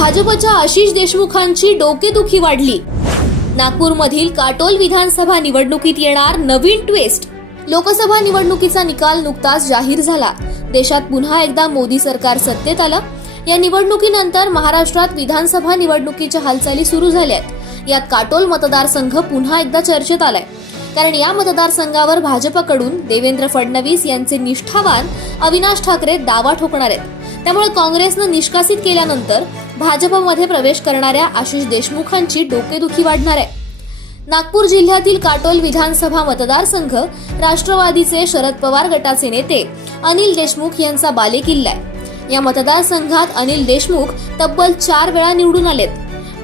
भाजपच्या आशिष देशमुखांची डोकेदुखी वाढली. नागपूरमधील काटोल विधानसभा निवडणुकीत येणार नवीन ट्विस्ट लोकसभा निवडणुकीचा निकाल नुकताच जाहीर झाला. देशात पुन्हा एकदा मोदी सरकार सत्तेत आलं. या निवडणुकीनंतर महाराष्ट्रात विधानसभा निवडणुकीच्या हालचाली सुरू झाल्यात. यात काटोल मतदारसंघ पुन्हा एकदा चर्चेत आलाय. कारण या मतदारसंघावर भाजपकडून देवेंद्र फडणवीस यांचे निष्ठावान अविनाश ठाकरे दावा ठोकणार आहेत. त्यामुळे काँग्रेसनं निष्कासित केल्यानंतर भाजपमध्ये प्रवेश करणाऱ्या आशिष देशमुखांची डोकेदुखी वाढणार आहे. नागपूर जिल्ह्यातील काटोल विधानसभा मतदारसंघ राष्ट्रवादीचे शरद पवार गटाचे नेते अनिल देशमुख यांचा बालेकिल्ला आहे. या मतदारसंघात अनिल देशमुख तब्बल चार वेळा निवडून आलेत.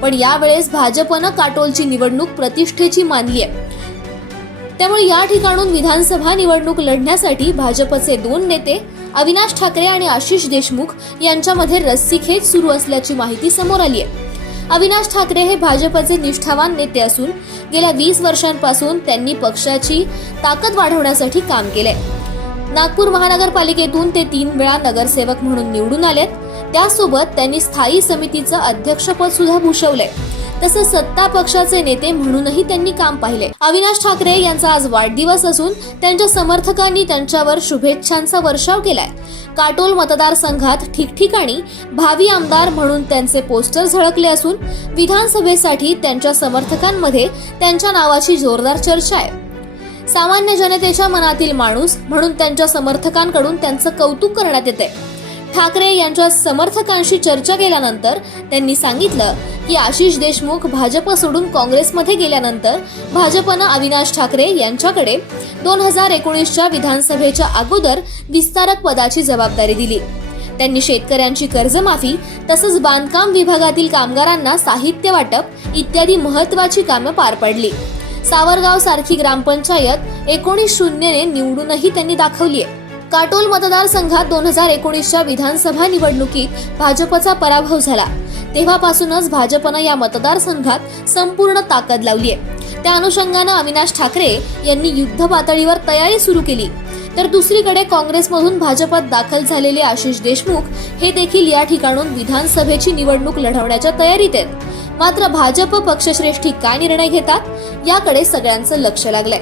पण यावेळेस भाजपनं काटोलची निवडणूक प्रतिष्ठेची मानली आहे. त्यामुळे या ठिकाणून विधानसभा निवडणूक लढण्यासाठी भाजपचे दोन नेते अविनाश ठाकरे आणि आशिष देशमुख यांच्यामध्ये रस्सीखेच सुरू असल्याची माहिती समोर आली आहे. अविनाश ठाकरे हे भाजपचे निष्ठावान नेते असून गेल्या वीस वर्षांपासून त्यांनी पक्षाची ताकद वाढवण्यासाठी काम केलंय. नागपूर महानगरपालिकेतून ते तीन वेळा नगरसेवक म्हणून निवडून आलेत. त्यासोबत त्यांनी स्थायी समितीचं अध्यक्षपद सुद्धा भूषवलंय. तसंच सत्ता पक्षाचे नेते म्हणूनही त्यांनी काम पाहिले. अविनाश ठाकरे यांचा आज वाढदिवस असून त्यांच्या समर्थकांनी त्यांच्यावर शुभेच्छांचा वर्षाव केलाय. काटोल मतदारसंघात ठिकठिकाणी भावी आमदार म्हणून त्यांचे पोस्टर झळकले असून विधानसभेसाठी त्यांच्या समर्थकांमध्ये त्यांच्या नावाची जोरदार चर्चा आहे. सामान्य जनतेच्या मनातील माणूस म्हणून त्यांच्या समर्थकांकडून त्यांचं कौतुक करण्यात येते ठाकरे यांच्या समर्थकांशी चर्चा केल्यानंतर त्यांनी सांगितलं की आशिष देशमुख भाजप सोडून काँग्रेसमध्ये गेल्यानंतर भाजपनं अविनाश ठाकरे यांच्याकडे दोन हजार एकोणीसच्या विधानसभेच्या अगोदर विस्तारक पदाची जबाबदारी दिली. त्यांनी शेतकऱ्यांची कर्जमाफी तसंच बांधकाम विभागातील कामगारांना साहित्य वाटप इत्यादी महत्वाची कामं पार पडली. सावरगाव सारखी ग्रामपंचायत एकोणीस शून्यने निवडूनही त्यांनी दाखवली आहे काटोल मतदारसंघात दोन हजार एकोणीसच्या विधानसभा निवडणुकीत भाजपचा पराभव झाला. तेव्हापासूनच भाजपनं या मतदारसंघात संपूर्ण ताकद लावली आहे त्या अनुषंगानं अविनाश ठाकरे यांनी युद्ध पातळीवर तयारी सुरू केली. तर दुसरीकडे काँग्रेसमधून भाजपात दाखल झालेले आशिष देशमुख हे देखील या ठिकाणून विधानसभेची निवडणूक लढवण्याच्या तयारीत आहेत. मात्र भाजप पक्षश्रेष्ठी काय निर्णय घेतात? याकडे सगळ्यांचं लक्ष लागलंय.